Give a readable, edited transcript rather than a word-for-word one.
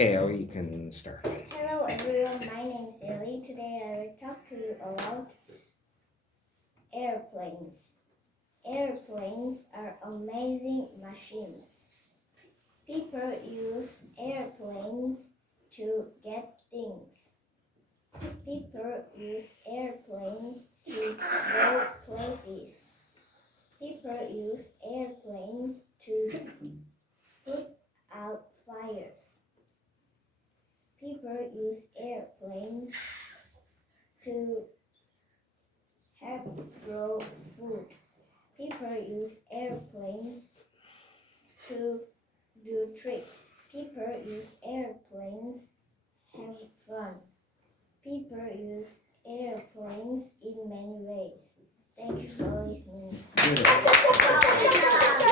Okay, Ellie, you can start. Hello everyone, my name is Ellie. Today I will talk to you about airplanes. Airplanes are amazing machines. People use airplanes to get things. People use airplanes to go places. People use airplanes to put out fires. People use airplanes to help grow food. People use airplanes to do tricks. People use airplanes have fun. People use airplanes in many ways. Thank you for listening. Good.